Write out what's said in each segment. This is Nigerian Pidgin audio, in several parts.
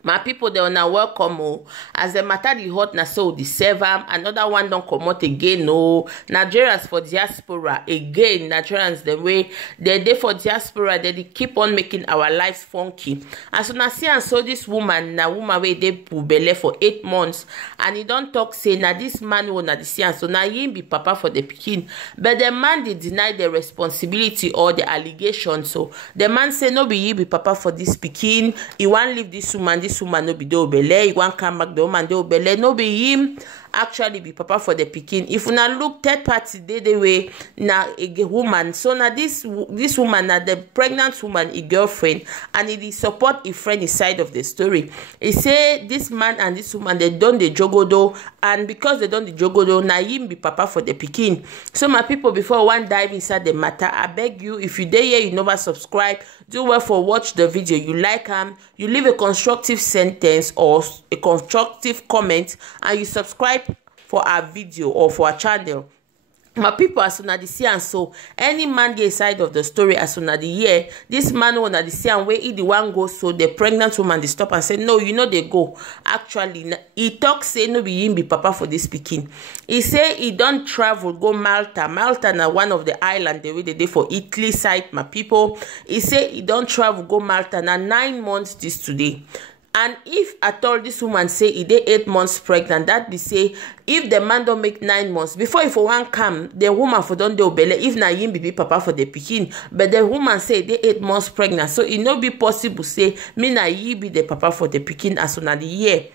My people, they are now welcome. Oh, as the matter the hot na so the serve another one don't come out again. No, Nigerians for diaspora again. Nigerians the way they for diaspora they keep on making our lives funky. As soon as see and so this woman na woman wey dey belle for 8 months and he don't talk say na this man will na the see and so na him be papa for the pikin, but the man they deny the responsibility or the allegation. So the man say no be he be papa for this pikin. He want leave this woman no be the obele. He want come back the woman the obele. No be him actually be papa for the pikin. If una look third party the way na a woman. So now this woman na the pregnant woman a girlfriend and it support a friend inside of the story. He say this man and this woman they done the jogodo, and because they done the jogodo na him be papa for the pikin. So my people, before one dive inside the matter, I beg you, if you dey here you never subscribe, do well for watch the video. You like you leave a constructive sentence or a constructive comment and you subscribe for our video or for our channel. My people, as soon as they see and so any man get side of the story, as soon as they hear this man when they see and where he the one go, so the pregnant woman they stop and say no, you know they go. Actually he talk say no be him be papa for this pikin. He say he don't travel go Malta na one of the island the way they did for Italy side. My people, he say he don't travel go Malta na 9 months this today. And if at all this woman say he dey 8 months pregnant, that be say if the man don't make 9 months before if one come, the woman for don't do belle. If na him be papa for the pikin, but the woman say they 8 months pregnant, so it no be possible say me na he be the papa for the pikin as soon as the year.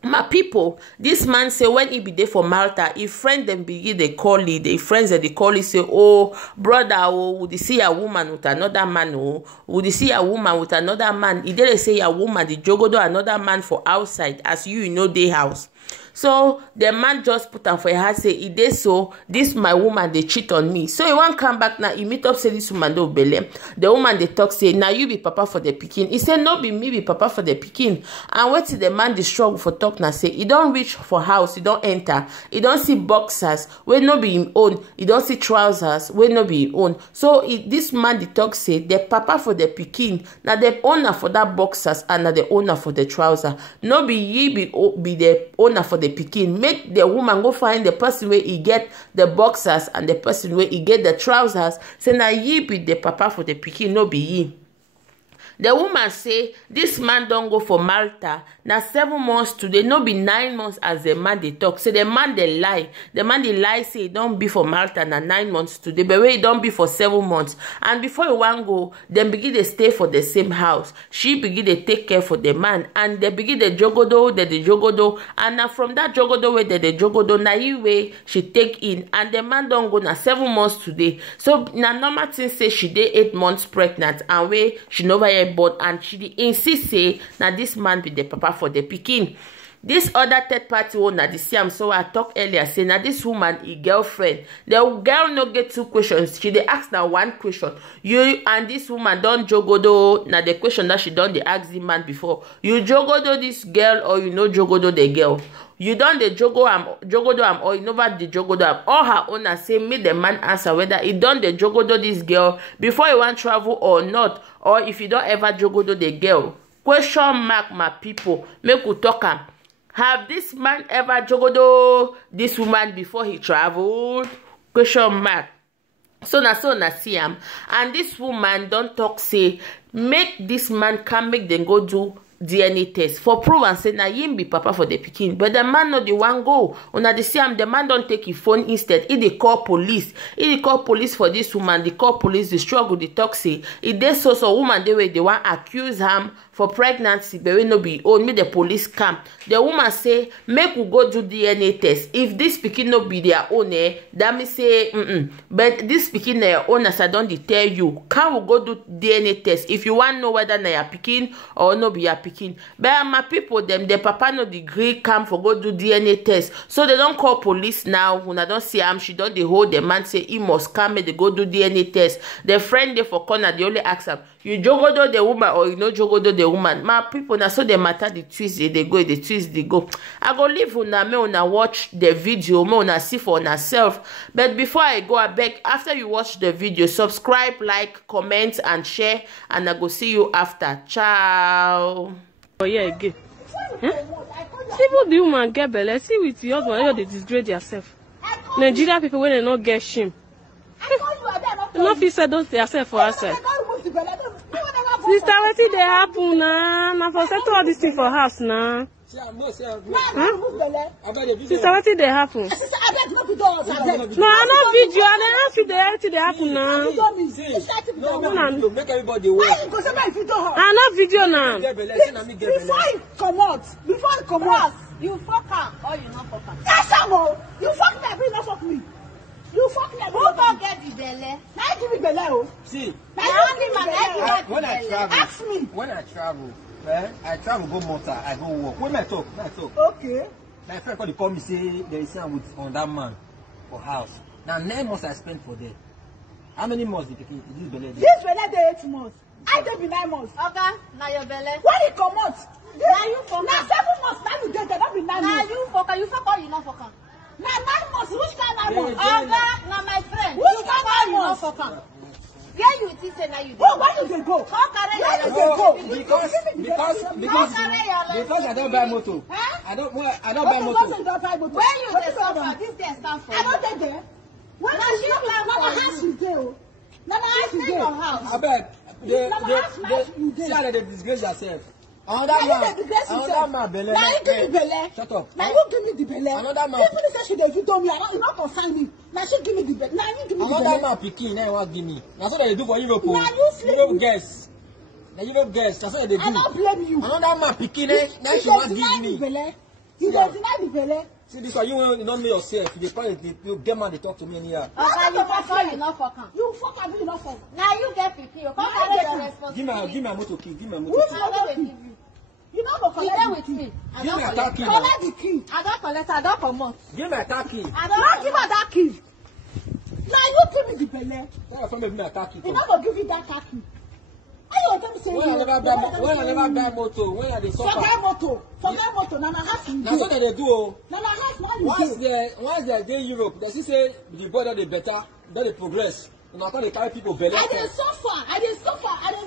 My people, this man say when he be there for Malta, his friend them begin they call it, the friends that they call it say, oh brother, oh would you see a woman with another man? Oh would you see a woman with another man? He didn't say a woman the jogodo another man for outside as you know they house. So the man just put on for her say he did so this my woman they cheat on me. So he won't come back now. He meet up say this woman do belle. The woman they talk say now you be papa for the pikin. He said no be me be papa for the pikin. And what the man the struggle for talk now say he don't reach for house, he don't enter, he don't see boxers where no be him own, he don't see trousers where no be him own. So this man the talk say the papa for the pikin now the owner for that boxers and now the owner for the trouser. No be he be the owner for the pikin. Make the woman go find the person where he get the boxers and the person where he get the trousers. Say na ye be the papa for the pikin, no be ye. The woman say this man don't go for Malta now 7 months today, no be 9 months as the man they talk. Say the man they lie. The man they lie say he don't be for Malta now 9 months today, but where he don't be for 7 months. And before he want go, then begin they stay for the same house. She begin they take care for the man, and they begin the jogodo, and now from that jogodo where the jogodo na you way she take in, and the man don't go now 7 months today. So now normal thing say she dey 8 months pregnant and where she never yet but and she insist say now this man be the papa for the pikin. This other third party owner the same. So I talked earlier say now this woman a girlfriend. The girl no get 2 questions. She they ask now 1 question. You and this woman don't jogodo. Now the question that she done the ask the man before. You jogodo this girl or you know jogodo the girl? You done the jogodo am or you never the jogodo am. All her owner say make the man answer whether he done the jogodo this girl before he want travel or not, or if you don't ever jogodo the girl. Question mark, my people. Make we talk am. Have this man ever jogodo this woman before he traveled? Question mark. So na see am. And this woman don't talk say make this man come make them go do DNA test for prove and say na him be papa for the pikin, but the man no the one go. Una the see am, the man don't take his phone instead. He dey call police. He dey call police for this woman. They call police. The struggle. The talk say if they so woman they way they want accuse him for pregnancy, but we no be own. Me the police come. The woman say make we go do DNA test. If this pikin no be their own, that me say but this pikin their own, as I don't tell you, can we go do DNA test if you want know whether na your pikin or no be your pikin. But my people them the papa no degree come for go do DNA test, so they don't call police now. When I don't see him, she don't they hold the man say he must come and they go do DNA test. The friend they for corner they only ask him, you jogodo the woman or you know jogodo the a woman. My people, now so they matter the twist they go, the twist they go. I go leave una, me una watch the video, me una see for una self. But before I go, I beg, after you watch the video, subscribe, like, comment, and share, and I go see you after. Ciao. Oh yeah, again. See what the woman get belle. See with your husband, they disgrace yourself. Nigeria people when they not get shame. They not feel said those yourself for herself. Sister, what did they happen now? Now for settle all this thing for house now. Sister, what did they happen? No, I not video. I don't feel they happen now. Make everybody work. I not video now. Before you come out, you fuck her or you not fuck her. Yes, you fuck me, but you not fuck me. You fuck me. Who don't get the belly? Now give me belly. See, when I travel, ask me. When I travel, I travel go motor, I go work. When I talk, Okay. My friend call me say there is someone on that man for house. Now 9 months I spent for there. How many months did this belly? This belly dey 8 months. I don't be 9 months. Okay, now your belly. When it come out, now you fuck. Now 7 months. Now you get that. Don't be 9 months. Now you fuck. You fuck or you not fuck. Now 9 months. Which kind of 9 months? Okay, now my friend. Which kind of 9 months? Where you think say now you go? Oh, where you dey go? How carry your go? Because I don't buy motor. I don't buy motor. Where you dey stand? This day stand for. I don't take there. When you house you go. Now house you go. I beg. See how they disgrace yourself. Another man belly. Now you give me belly. Shut up. Now you give me the belly. Another man. People say she dey video me. You not concern me. Now she give me the belly. Now you give me the belly. Another man pikin. Now you want give me. That's what they do for Europe. Now you sleep. Europe guests. Now Europe guests. That's what they do. I don't blame you. Another man pikin. Now she want give me. You don't deny the belly. See this one, you don't know yourself. You get man, they talk to me anyhow. Okay, you fuck her, you not fuck her. You fuck her, you not fuck her. Now you get picky. You can't carry your responsibility. Give me a motor key. Give me a motor Who's key. not give you? You don't go collect with me. Give me a car key. Collect the key. I don't collect. I don't come out. Give me a car key. I don't give her that key. Now you give me the belly. Tell your friend give me a car key. You not go give me that car key. When I never buy motor, when I dey suffer. Forget motor. Now my house you go. That's what they do. Now my house one you go. Once they dey Europe, they say the boy dey better, they progress. And after they carry people belly. I dey suffer. I dey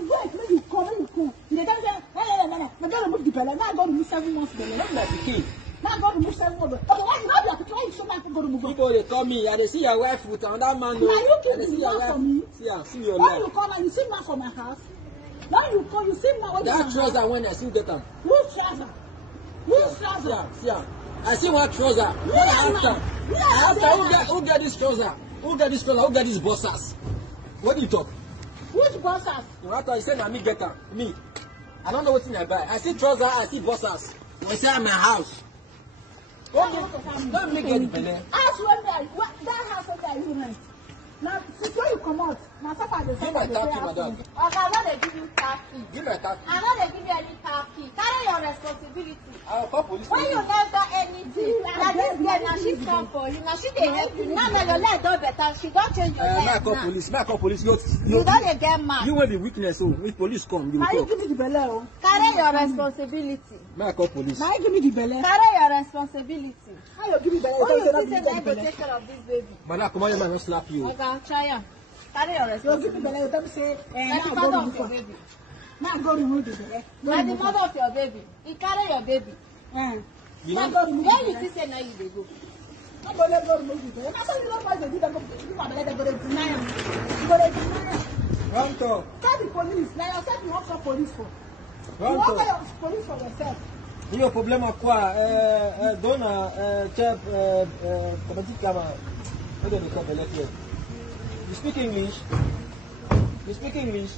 wait when you come. You dey tell me, no. I go remove the belly. Now I go remove 7 months belly. Not like the key. Now I go remove 7 months. Okay, why you not be happy? Why you so mad to go remove? People they call me. I dey see your wife with another man. Now you keep the man for me. See your wife. life. When you come and you see man for my house. When you come, you see man. That trouser when I still get them. Who's trouser? Who's trouser? See, I see one trouser. Who get this trouser? Who get this trouser? Who get these bossers? What do you talk? Which bossers? You say na me get them. Me. I don't know what's in I buy. I see trouser. I see bossers. I say I'm my house. Don't me get the belly. Ask that house where you rent. Now, since when you come out, my papa dey say my taxi, madam. Okay, I'm not dey give you taxi. Give my taxi. I'm not dey give you any taxi. Carry your responsibility. I'll call police. When you never anything, now this girl, now she come for you. Now she dey help you. Now your leg don better. She don change your leg. I call police. You don dey get mad. You want the weakness, so if police come, you will talk. Now you give me the belly. Carry your responsibility. I call police. Now you give me the belly. Carry your responsibility. How you give me belly? When you think say I go take care of this baby. Madam, come on, your man will slap you. Okay, try am. Carry your responsibility. You give me belly. You tell me say, now go remove your baby. Now go remove the belly. Now the mother of your baby. He carry your baby. Now go remove the belly. When you say now you dey go. Now go remove the belly. Now so you know why they do that? Give my belly. They go to deny am. You go to deny am. Run talk. Tell the police. Now yourself you work for police for. Run you talk. work for police for yourself. Il y a un problème à quoi? Donne chef, comment tu dis? You speak English? You speak English?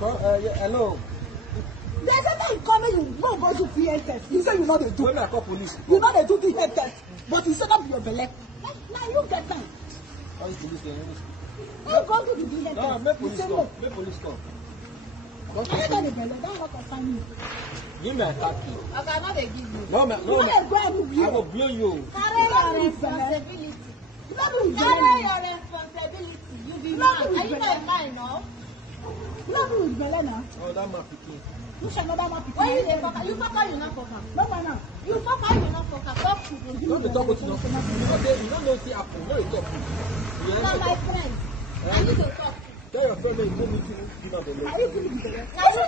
Hello. There's a time coming, you no go to PA test. You say you know they do. When I call police. You know they do the head test. But you set up your belly. Now you get time. How is police there? You go to the head test. No, make police come. Make police come. I got the belly. Don't want to find me. Give me a taxi. I cannot give you. No, no. I will blow you. Carry your responsibility. Carry your responsibility. You be mad. Are you not mine now? No be with belle now. Oh, that man pikin. Which another man pikin? When you dey fuck, you fuck her, you not fuck her. No man now. You fuck her, you not fuck her. Talk to me. You don't talk with you. You don't know see apple. No, you talk. You Now my friend, I need to talk. tell your friend that you told me to give her the Are you giving me belle? Now you